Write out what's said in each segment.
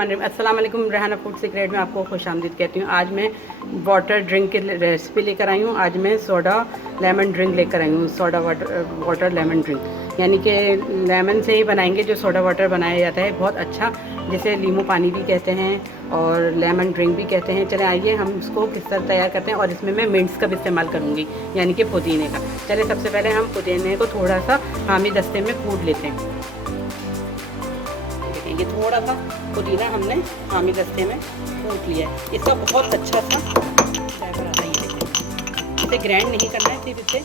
अस्सलाम वालेकुम। Rehana food secret में आपको खुशामदीद कहती हूँ। आज मैं वाटर ड्रिंक की रेसिपी लेकर आई हूँ। आज मैं सोडा लेमन ड्रिंक लेकर आई हूँ। सोडा वाटर लेमन ड्रिंक यानी कि लेमन से ही बनाएंगे जो सोडा वाटर बनाया जाता है, बहुत अच्छा, जिसे नींबू पानी भी कहते हैं और लेमन ड्रिंक भी कहते हैं। चले आइए हम इसको किस तरह तैयार करते हैं। और इसमें मैं मिंट्स का भी इस्तेमाल करूँगी यानी कि पुदीने का। चले सबसे पहले हम पुदीने को थोड़ा सा हामी दस्ते में कूट लेते हैं। ये थोड़ा सा पुदीना हमने हामी दस्ते में कूट लिया है। इसका बहुत अच्छा सा फ्लेवर आता है। ये देखिए, इसे ग्राइंड नहीं करना है, सिर्फ इसे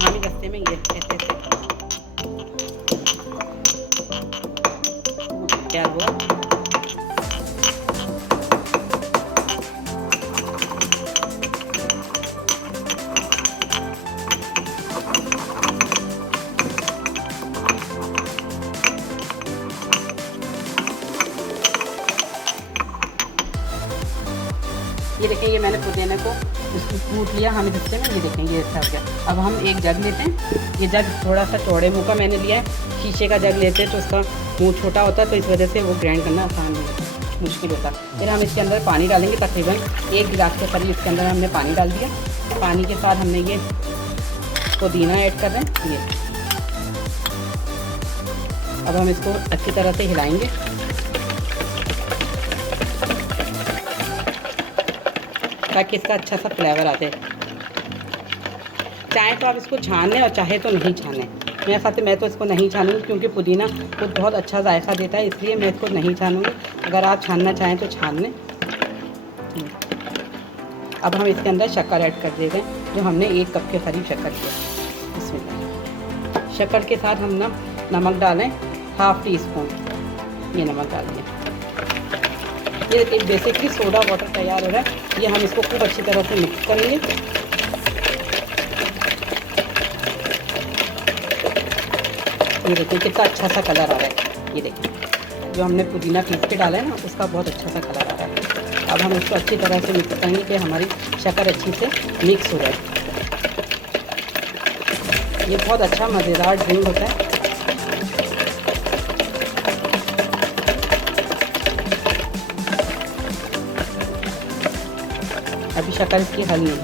हामी दस्ते में ये ऐसे तैयार हुआ। ये देखें, ये मैंने पुदीने को इसको कूट लिया हामी दस्ते में। ये देखें, ये ऐसा हो गया। अब हम एक जग लेते हैं। ये जग थोड़ा सा चौड़े मुँह का मैंने लिया है। शीशे का जग लेते हैं तो उसका मुँह छोटा होता है, तो इस वजह से वो ग्राइंड करना आसान नहीं होता, मुश्किल होता। फिर हम इसके अंदर पानी डालेंगे। तकरीबन 1 गिलास के करीब इसके अंदर हमने पानी डाल दिया। पानी के साथ हमने ये पुदीना ऐड कर रहे हैं। ये अब हम इसको अच्छी तरह से हिलाएंगे ताकि इसका अच्छा सा फ्लेवर आ जाए। चाहे तो आप इसको छान लें और चाहे तो नहीं छानें। मेरे साथ मैं तो इसको नहीं छानूंगी क्योंकि पुदीना खुद बहुत अच्छा जायका देता है, इसलिए मैं इसको नहीं छानूंगी। अगर आप छानना चाहें तो छान लें। अब हम इसके अंदर शक्कर ऐड कर देते हैं, जो हमने 1 कप के करीब शक्कर किया। इसमें शक्कर के साथ हम नमक डालें, 1/2 टी स्पून ये नमक डाल दिया। ये एक बेसिकली सोडा वाटर तैयार हो रहा है। ये हम इसको खूब अच्छी तरह से मिक्स करेंगे। ये देखिए कितना अच्छा सा कलर आ रहा है। ये देखिए, जो हमने पुदीना पीस के डाला है ना, उसका बहुत अच्छा सा कलर आ रहा है। अब हम इसको अच्छी तरह से मिक्स करेंगे कि हमारी शक्कर अच्छी से मिक्स हो जाए। ये बहुत अच्छा मज़ेदार ड्रिंक होता है। अभी शक्कर इसकी हल नहीं है।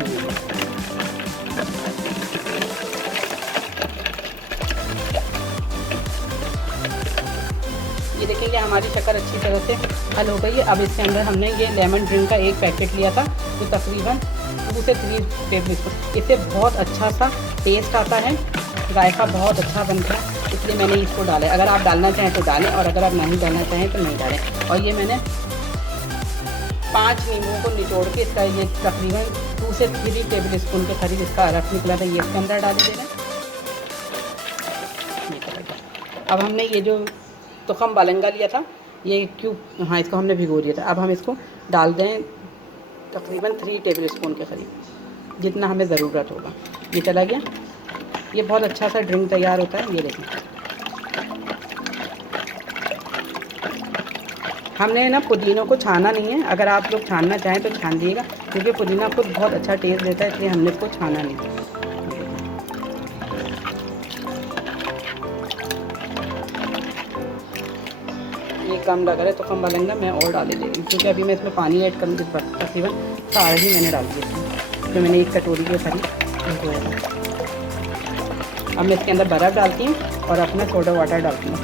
ये देखेंगे हमारी शक्कर अच्छी तरह से हल हो गई है। अब इसके अंदर हमने ये लेमन ड्रिंक का 1 पैकेट लिया था, जो तकरीबन 2 से 3 टेबल स्पून। इससे बहुत अच्छा सा टेस्ट आता है, जायका बहुत अच्छा बनता है, इसलिए मैंने इसको डाला है। अगर आप डालना चाहें तो डालें और अगर आप नहीं डालना चाहें तो नहीं डालें। और ये मैंने 5 नींबू को निचोड़ के इसका ये तकरीबन 2 से 3 टेबल स्पून के करीब इसका रस निकला था, ये इसके अंदर डाल देना। अब हमने ये जो तुखम बालंगा लिया था, ये क्यूब, हाँ, इसको हमने भिगो दिया था। अब हम इसको डाल दें तकरीबन 3 टेबल स्पून के करीब, जितना हमें ज़रूरत होगा। ये चला गया। ये बहुत अच्छा सा ड्रिंक तैयार होता है। ये देखें, हमने ना पुदीनों को छाना नहीं है। अगर आप लोग छानना चाहें तो छान दिएगा, क्योंकि पुदीना खुद बहुत अच्छा टेस्ट देता है, इसलिए हमने इसको छाना नहीं। ये कम लग रहा है तो कम डालेंगे, मैं और डाल दे रही हूँ क्योंकि अभी मैं इसमें पानी ऐड करूँगी। तकरीबन सारा ही मैंने डाल दिया, जो मैंने 1 कटोरी के करीब। अब मैं इसके अंदर बर्फ़ डालती हूँ और अपना सोडा वाटर डालती हूँ।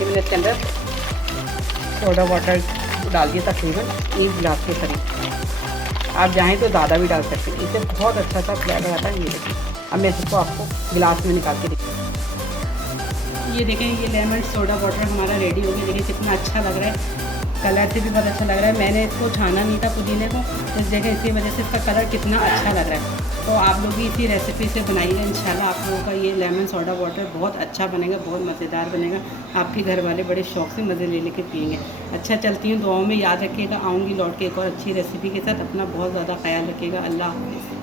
मैंने इसके अंदर सोडा वाटर डाल दिया तकरीबन 1 गिलास के करीब। आप चाहें तो ज़्यादा भी डाल सकते हैं, इससे बहुत अच्छा सा फ्लेवर आता है। ये देखिए, अब मैं इसको आपको गिलास में निकाल के दिखाऊँ। ये देखें, ये लेमन सोडा वाटर हमारा रेडी हो गया। देखिए कितना अच्छा लग रहा है। कलर से भी बहुत अच्छा लग रहा है। मैंने इसको छाना नहीं था पुदीने को इस जगह, इसी वजह से इसका कलर कितना अच्छा लग रहा है। तो आप लोग भी इसी रेसिपी से बनाइए, इंशाल्लाह आप लोगों का ये लेमन सोडा वाटर बहुत अच्छा बनेगा, बहुत मज़ेदार बनेगा। आपके घर वाले बड़े शौक़ से मज़े ले लेके पिएंगे। अच्छा चलती हूँ, दुआओं में याद रखिएगा। आऊँगी लौट के एक और अच्छी रेसिपी के साथ। अपना बहुत ज़्यादा ख्याल रखिएगा। अल्लाह हाफ़िज़।